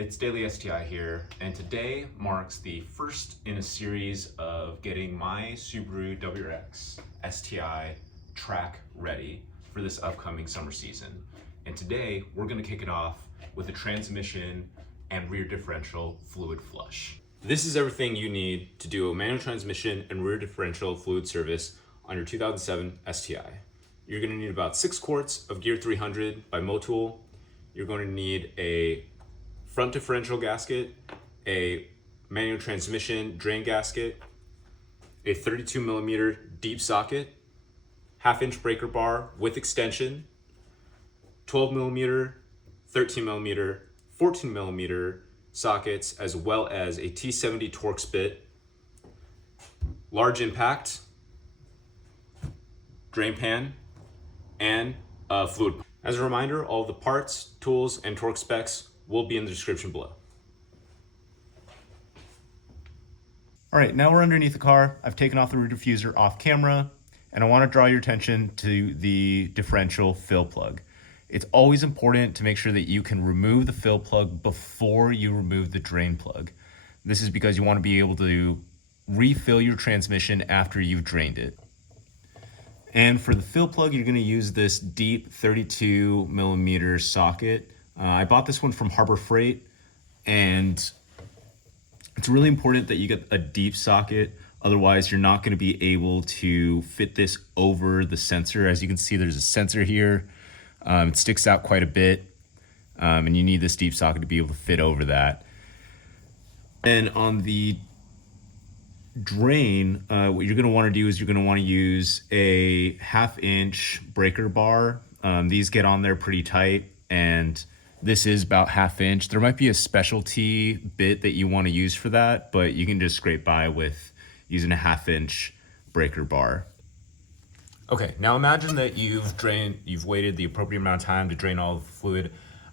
it's Daily STI here, and today marks the first in a series of getting my Subaru WRX STI track ready for this upcoming summer season. And today we're going to kick it off with a transmission and rear differential fluid flush. This is everything you need to do a manual transmission and rear differential fluid service on your 2007 STI. You're going to need about 6 quarts of Gear 300 by Motul. You're going to need a front differential gasket, a manual transmission drain gasket, a 32 millimeter deep socket, 1/2-inch breaker bar with extension, 12 millimeter, 13 millimeter, 14 millimeter sockets, as well as a T70 torx bit, large impact, drain pan, and a fluid pump. As a reminder, all the parts, tools, and torque specs will be in the description below. All right, now we're underneath the car. I've taken off the rear diffuser off camera, and I want to draw your attention to the differential fill plug. It's always important to make sure that you can remove the fill plug before you remove the drain plug. This is because you want to be able to refill your transmission after you've drained it. And for the fill plug, you're going to use this deep 32 millimeter socket. I bought this one from Harbor Freight, and it's really important that you get a deep socket. Otherwise, you're not going to be able to fit this over the sensor. As you can see, there's a sensor here. It sticks out quite a bit, and you need this deep socket to be able to fit over that. And on the drain, what you're going to want to do is you're going to want to use a 1/2-inch breaker bar. These get on there pretty tight, and this is about 1/2 inch. There might be a specialty bit that you want to use for that, but you can just scrape by with using a 1/2-inch breaker bar. Okay, now imagine that you've waited the appropriate amount of time to drain all the fluid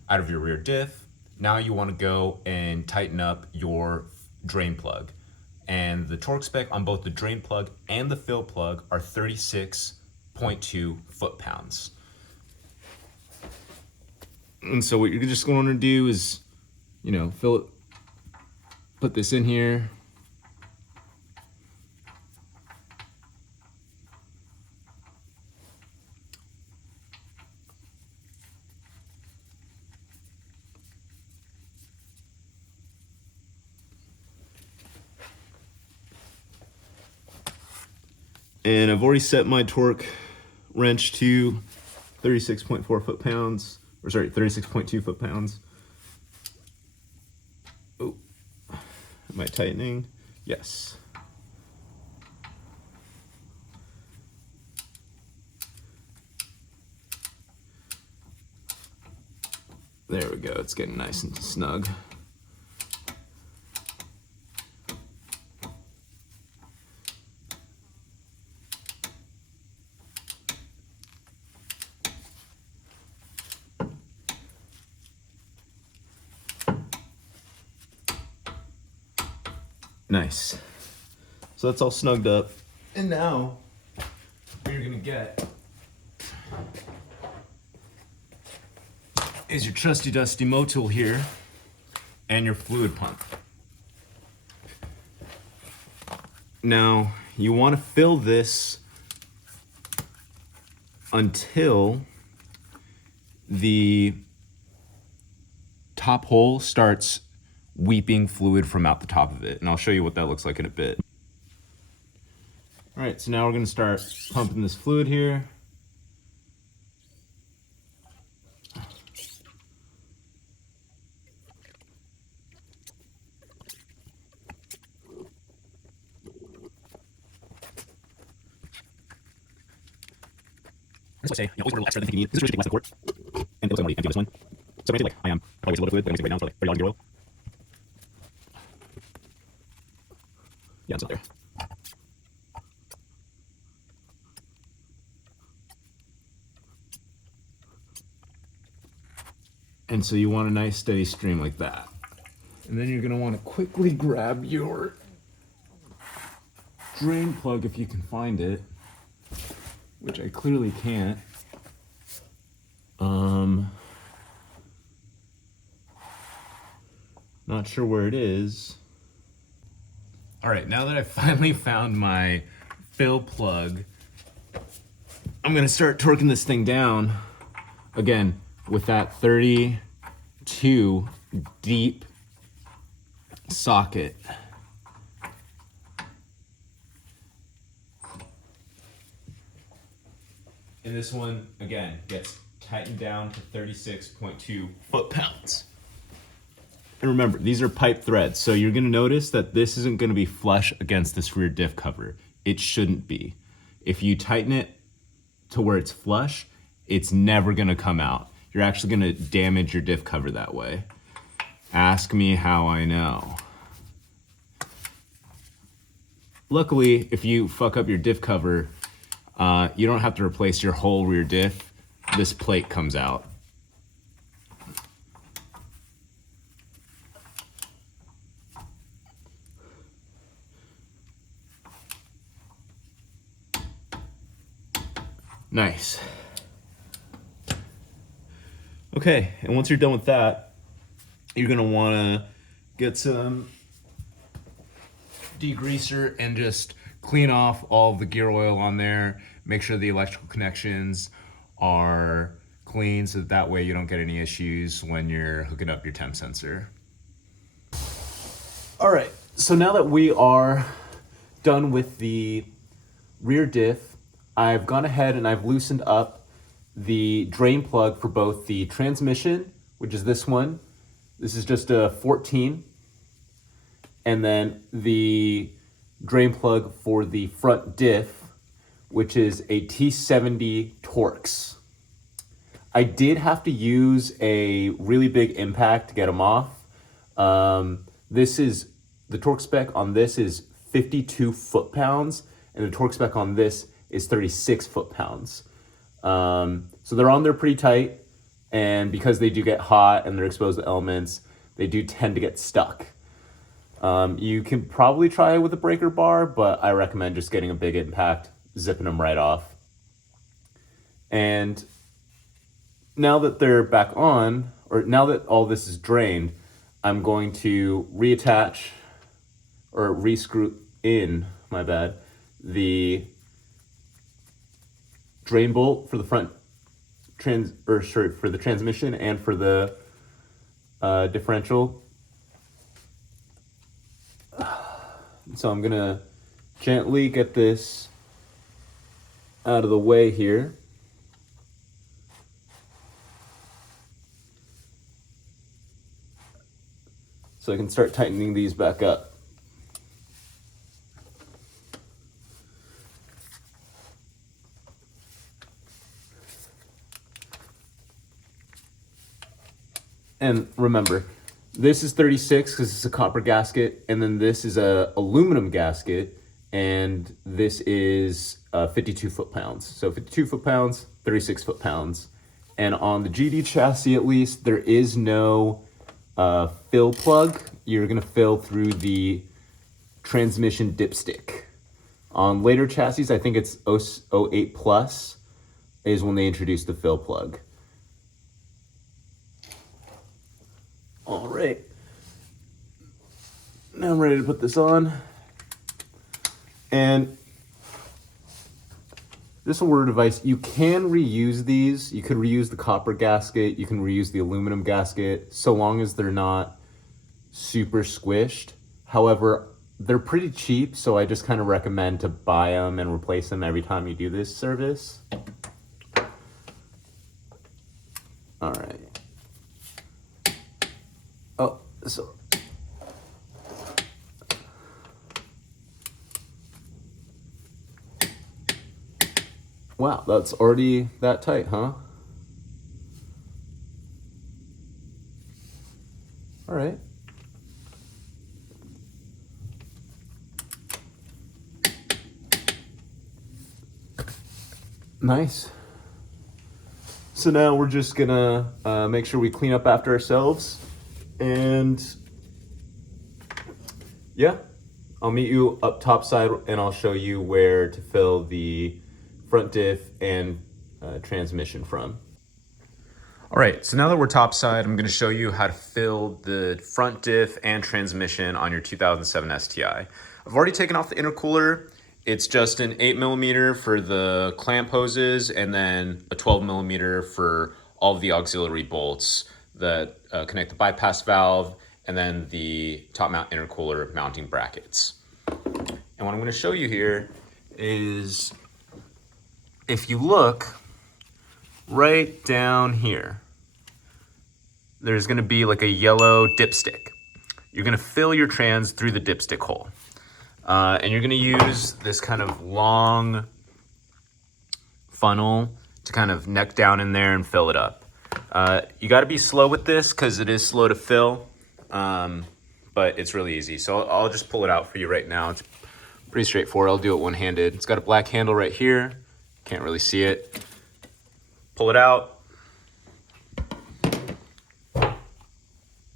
out of your rear diff. Now you want to go and tighten up your drain plug. And the torque spec on both the drain plug and the fill plug are 36.2 foot-pounds. And so what you're just going to do is, fill it, put this in here. And I've already set my torque wrench to 36.4 foot-pounds. Or sorry, 36.2 foot-pounds. Oh, am I tightening? Yes. There we go, it's getting nice and snug. Nice. So that's all snugged up. And now, what you're gonna get is your trusty dusty motul here and your fluid pump. Now, you want to fill this until the top hole starts weeping fluid from out the top of it, and I'll show you what that looks like in a bit. All right, so now we're going to start pumping this fluid here. That's what I say, always order extra than you need. This is usually less than a quart, and it looks like I'm already empty on this one. So granted, I am probably wasting a little bit of fluid, but I'm using it right now, so like 30 gallons of oil. Yeah, it's up there. And so you want a nice steady stream like that. And then you're going to want to quickly grab your drain plug if you can find it, which I clearly can't. Not sure where it is. All right, now that I finally found my fill plug, I'm gonna start torquing this thing down again with that 32 deep socket. And this one, again, gets tightened down to 36.2 foot-pounds. And remember, these are pipe threads, so you're gonna notice that this isn't gonna be flush against this rear diff cover. It shouldn't be. If you tighten it to where it's flush, it's never gonna come out. You're actually gonna damage your diff cover that way. Ask me how I know. Luckily, if you fuck up your diff cover, you don't have to replace your whole rear diff. This plate comes out. Nice. Okay, and once you're done with that, you're gonna wanna get some degreaser and just clean off all the gear oil on there. Make sure the electrical connections are clean so that way you don't get any issues when you're hooking up your temp sensor. All right, so now that we are done with the rear diff, I've gone ahead and I've loosened up the drain plug for both the transmission, which is this one. This is just a 14. And then the drain plug for the front diff, which is a T70 Torx. I did have to use a really big impact to get them off. This is, the torque spec on this is 52 foot-pounds, and the torque spec on this is 36 foot-pounds. So they're on there pretty tight, and because they do get hot and they're exposed to elements, they do tend to get stuck. You can probably try it with a breaker bar, but I recommend just getting a big impact, zipping them right off. And now that they're back on, or now that all this is drained, I'm going to reattach or rescrew in, my bad, the drain bolt for the front for the transmission and for the differential. So I'm gonna gently get this out of the way here. So I can start tightening these back up. And remember, this is 36 because it's a copper gasket, and then this is a aluminum gasket, and this is 52 foot-pounds. So 52 foot-pounds, 36 foot-pounds. And on the GD chassis, at least, there is no fill plug. You're gonna fill through the transmission dipstick. On later chassis, I think it's 08 plus is when they introduced the fill plug. All right, now I'm ready to put this on. And this is a word device. You can reuse these. You could reuse the copper gasket. You can reuse the aluminum gasket, so long as they're not super squished. However, they're pretty cheap, so I just kind of recommend to buy them and replace them every time you do this service. All right. Oh, so. Wow, that's already that tight, huh? All right. Nice. So now we're just gonna make sure we clean up after ourselves, and yeah, I'll meet you up top side and I'll show you where to fill the front diff and transmission from. All right, so now that we're topside, I'm gonna show you how to fill the front diff and transmission on your 2007 STI. I've already taken off the intercooler. It's just an 8mm for the clamp hoses and then a 12mm for all of the auxiliary bolts that connect the bypass valve and then the top mount intercooler mounting brackets. And what I'm gonna show you here is, if you look right down here, there's gonna be like a yellow dipstick. You're gonna fill your trans through the dipstick hole. And you're gonna use this kind of long funnel to kind of neck down in there and fill it up. You gotta be slow with this because it is slow to fill, but it's really easy. So I'll just pull it out for you right now. It's pretty straightforward. I'll do it one-handed. It's got a black handle right here. Can't really see it. Pull it out.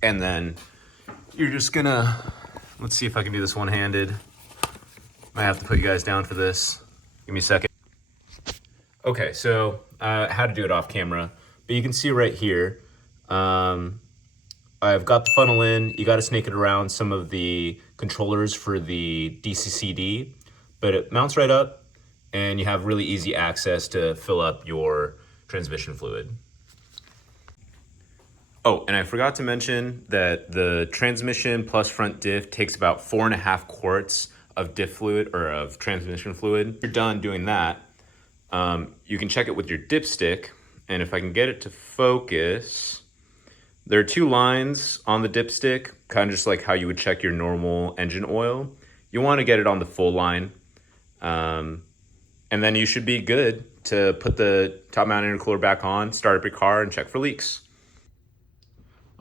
And then you're just gonna, let's see if I can do this one-handed. Might have to put you guys down for this. Give me a second. Okay, so how to do it off camera. But you can see right here, I've got the funnel in. You gotta snake it around some of the controllers for the DCCD, but it mounts right up and you have really easy access to fill up your transmission fluid. Oh, and I forgot to mention that the transmission plus front diff takes about 4.5 quarts of diff fluid or of transmission fluid. If you're done doing that, you can check it with your dipstick. And if I can get it to focus, there are 2 lines on the dipstick, kind of just like how you would check your normal engine oil. You want to get it on the full line. And then you should be good to put the top mount intercooler back on, start up your car and check for leaks.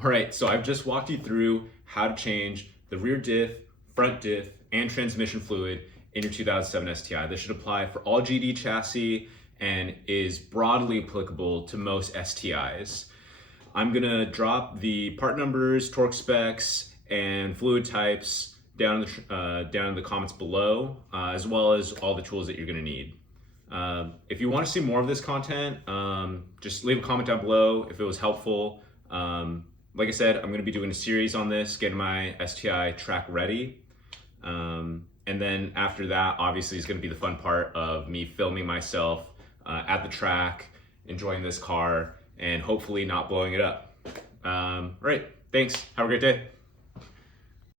All right, so I've just walked you through how to change the rear diff, front diff, and transmission fluid in your 2007 STI. This should apply for all GD chassis and is broadly applicable to most STIs. I'm gonna drop the part numbers, torque specs, and fluid types down in the comments below, as well as all the tools that you're gonna need. If you wanna see more of this content, just leave a comment down below if it was helpful. Like I said, I'm gonna be doing a series on this, getting my STI track ready. And then after that, obviously, is gonna be the fun part of me filming myself at the track, enjoying this car, and hopefully not blowing it up. Right, thanks, have a great day.